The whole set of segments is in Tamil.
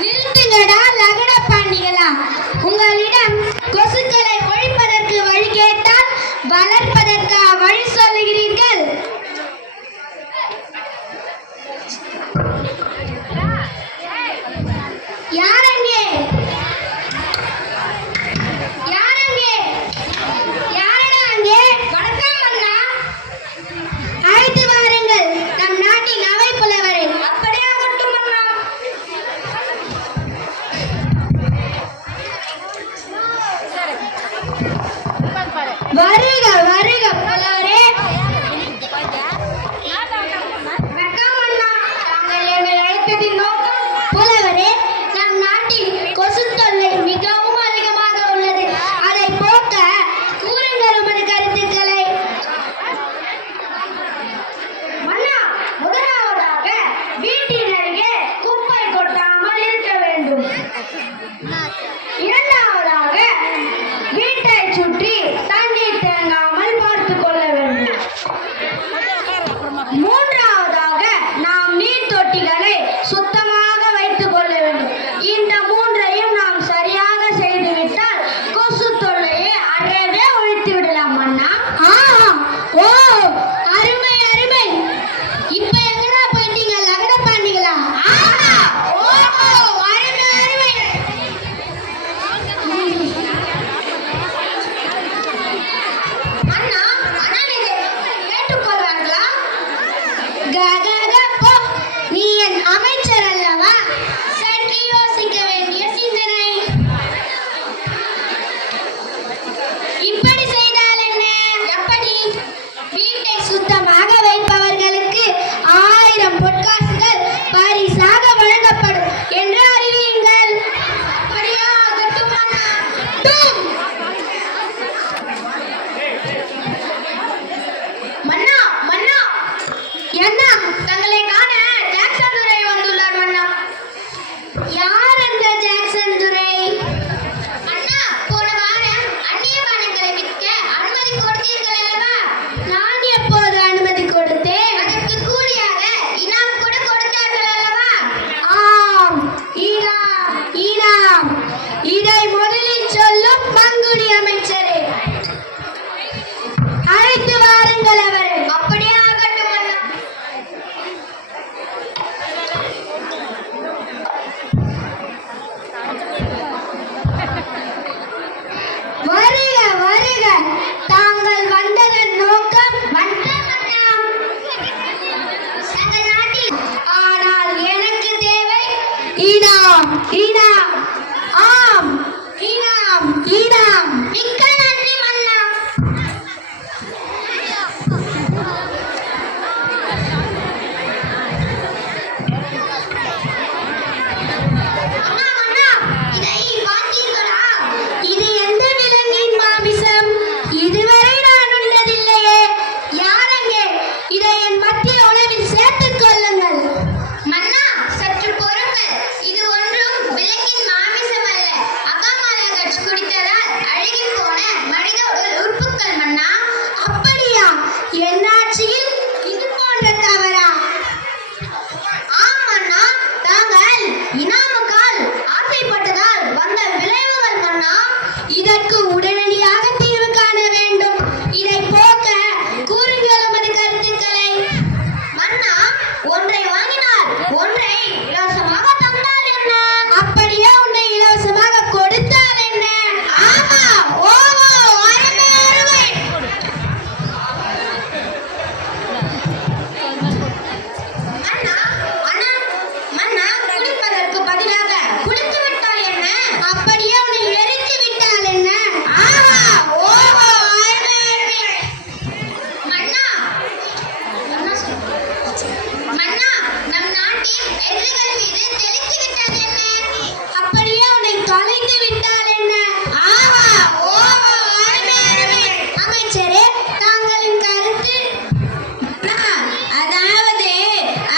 நிறுத்துங்கடா லகட பாண்டிகளா, உங்களிடம் கொசுக்களை ஒழிப்பதற்கு வழி கேட்டால் வளர்ப்பதற்கா வழி சொல்லுகிறீர்கள்? யாரங்கே யாரடா அங்கே? வணக்கம் அண்ணா, அழைத்து வாருங்கள் நம் நாட்டின் அவை புலவரை. அப்படியே மட்டும் அண்ணா. வருக வருக புலவரே, மன்னா மன்னா என்ன தங்களை காண ஜாக்சன் துரை வந்துள்ளார் மன்னா. யார் அந்த ஜாக்சன் துரை? அண்ணா, போன வாரம் அந்நிய பானங்களை விற்க அனுமதி கொடுத்தீர்கள் அல்லவா? நான் எப்போது அனுமதி கொடுத்தேன்? அதற்கு கூலியாக இனாம் கூட கொடுத்தார்கள் அல்லவா? ஆம், இனாம் இனாம். இதை முதலில் சொல்லும் பங்குனி அமைச்சரே. அழைத்து வாருங்கள் அவரை. அப்படியே ஆகட்டும் அண்ணா. வருக வருக. தாங்கள் வந்ததன் நோக்கம்? தங்கள் நாட்டில். ஆனால் எனக்கு தேவை இனாம் இனாம். ஆம், இனாம் இனாம். மிக்க நன்றி மன்னா. இது எந்த விலங்கின் மாமிசம்? இதுவரை நான் உண்டதில்லையே. யாரங்கே? இதை என் மத்திய உணவில் சேர்த்துக் கொள்ளுங்கள். மன்னா, சற்று பொறுங்கள். இது ஒன்றும் விலங்கின் மாமிசம் அல்ல. அகாமாலகட்ச் குடித்ததால் அழுகிப் போன மனித உறுப்புக்கள் மன்னா. அப்படியா? என் ஆட்சியில் இது போன்ற தவறா? ஆம் மன்னா, தாங்கள் இனாமுக்கால் ஆசைப்பட்டதால் வந்த விளைவுகள் மன்னா. இதற்கு உடனடியாக தீர்வு காண வேண்டும். இதை போக்க கூறுங்கள் உமது கருத்துக்களை. மன்னா, ஒன்றை வாங்கினார் ஒன்றை இலவசமாக தந்தால் என்ன? அப்படியே ஒன்றை இலவசமாக கொடுத்தால் என்ன? ஆமா, ஓஹோ, அருமை அருமை. மன்னா, அண்ணா, மன்னா, குடிப்பதற்கு பதிலாக குடித்து விட்டால் என்ன? அப்படியே உன்னை எரித்து விட்டால் என்ன? ஆஹா, ஓஹோ, அருமை அருமை. மன்னா, மன்னா, நம் நாட்டின் எதிரிகள் மீது தெளித்து விட்டால் என்ன? அப்படியே உன்னை தொலைத்து விட்டால் என்ன? ஆஹா, ஓஹோ, அருமை அருமை. அமைச்சரே, தாங்களின் கருத்து? அதாவது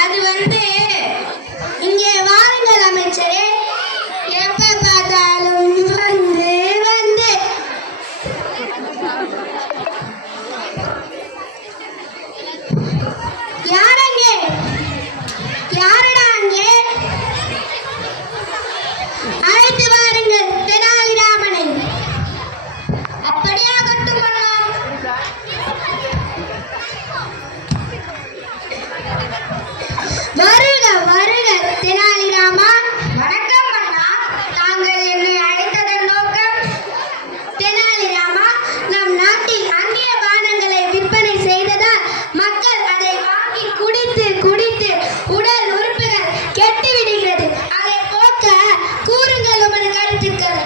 அது இங்கே வாருங்கள் அமைச்சரே. எப்ப பார்த்தாலும் வந்து வந்து யாரங்கே? யாரடா அங்கே? அழைத்து வாருங்கள் தெனாலிராமனை. அப்படியே ஆகட்டும் அண்ணா. வருக வருக தெனாலிராமா. வணக்கம் அண்ணா. தாங்கள் என்னை அழைத்ததன் நோக்கம்? தெனாலிராமா, நம் நாட்டில் அந்நிய பானங்களை விற்பனை செய்ததால் மக்கள் அதை வாங்கி குடித்து குடித்து உடல் உறுப்புகள் கெட்டு விடுகிறது. அதை போக்க கூறுங்கள் உமது கருத்துக்களை.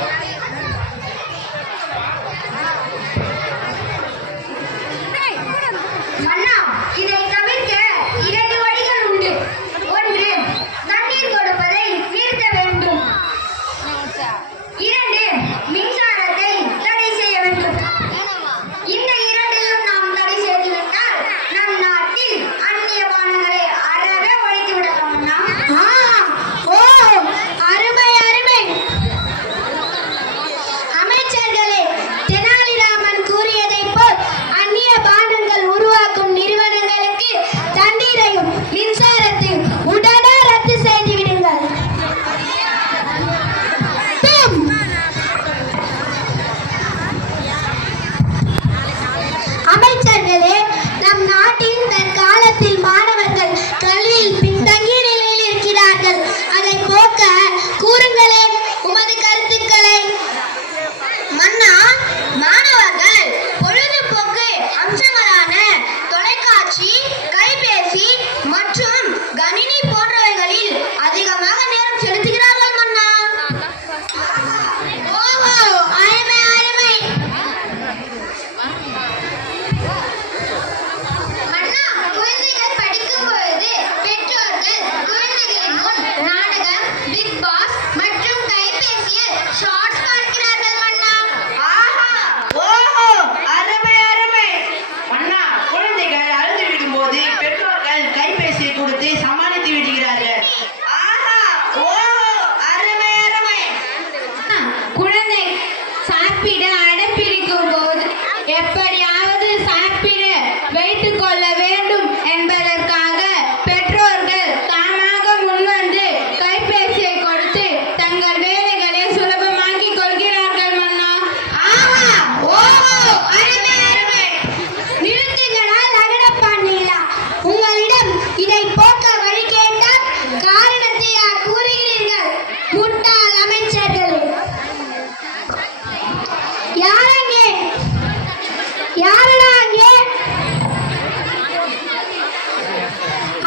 அங்கே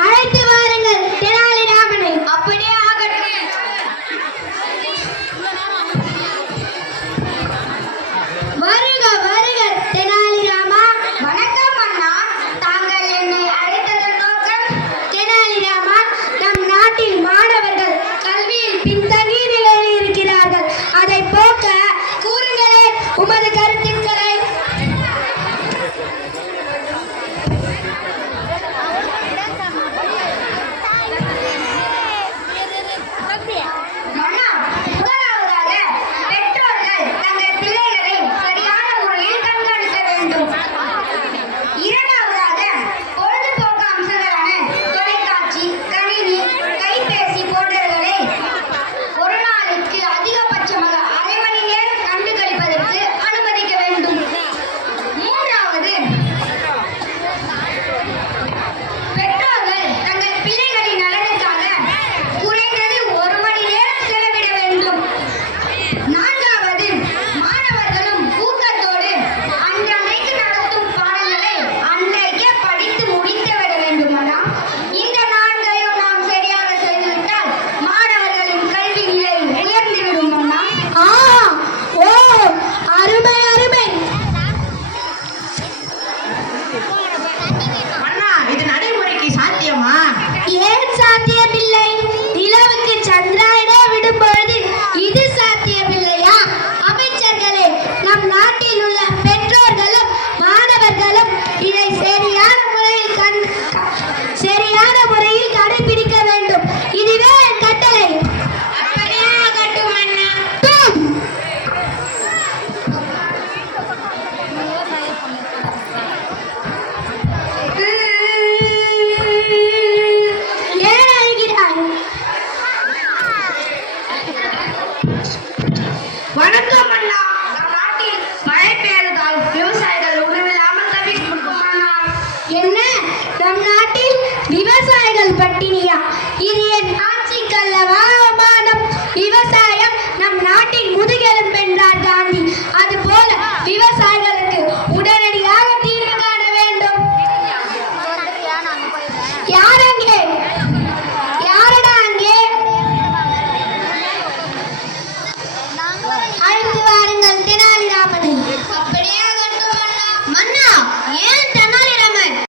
அழைத்து வாருங்கள் தெனாலிராமனை. அப்படியே ஆகட்டும். வருக வருக தெனாலிராமா. வணக்கம் அண்ணா. தாங்கள் என்னை அழைத்ததன் நோக்கம்? தெனாலிராமா, நம் நாட்டில் மாணவர்கள் கல்வியில் பின்தங்கிய நிலையில் இருக்கிறார்கள். அதை போக்க கூறுங்களே உமது கருத்துக்களை. மன்னா, முதலாவதாக பெற்றோர்கள் தங்கள் பிள்ளைகளை சரியான முறையில் கண்காணிக்க வேண்டும். இரண்டாவதாக பொழுதுபோக்கு அம்சங்களான தொலைக்காட்சி, கணினி, கைபேசி போன்றவைகளை ஒரு நாளுக்கு அதிகபட்சமாக அரை மணி நேரம் கண்டு கழிப்பதற்கு அனுமதிக்க வேண்டும். மூன்றாவது, பெற்றோர்கள் தங்கள் பிள்ளைகளின் நலனுக்காக குறைந்தது ஒரு மணி நேரம் செலவிட வேண்டும். நான்காவது, மாணவர்களும் ஊக்கத்தோடு அன்றன்றைக்கு நடத்தும் பாடங்களை அன்றைக்கே படித்து முடித்துவிட வேண்டும். அண்ணா, இந்த நான்கையும் நாம் சரியாக செய்துவிட்டால் மாணவர்களின் கல்வி நிலை உயர்ந்துவிடும். அண்ணா, ஆ ஓ அருமை அருமை. அண்ணா, இது நடைமுறைக்கு சாத்தியமா? ஏன் சாத்தியமில்லை? நிலவுக்கு சந்திராயனே விடும் பொழுது இது சாத்தியமில்லையா? அமைச்சர்களே, நம் நாட்டில் உள்ள பெற்றோர்களும் மாணவர்களும் இதை சரியான முறையில் கடைபிடிக்க வேண்டும். இதுவே என் கட்டளை. அப்படியே ஆகட்டும் அண்ணா. ஏன் அழுகிறாய்? வணக்கம் அண்ணா. நம் நாட்டில் மழை பெய்ததால் விவசாயிகள் உணவில்லாமல் தவிக்கும் அண்ணா. என்ன, நம் நாட்டில் விவசாயிகள் பட்டினியா? இது என் ஆட்சிக்கல்லவா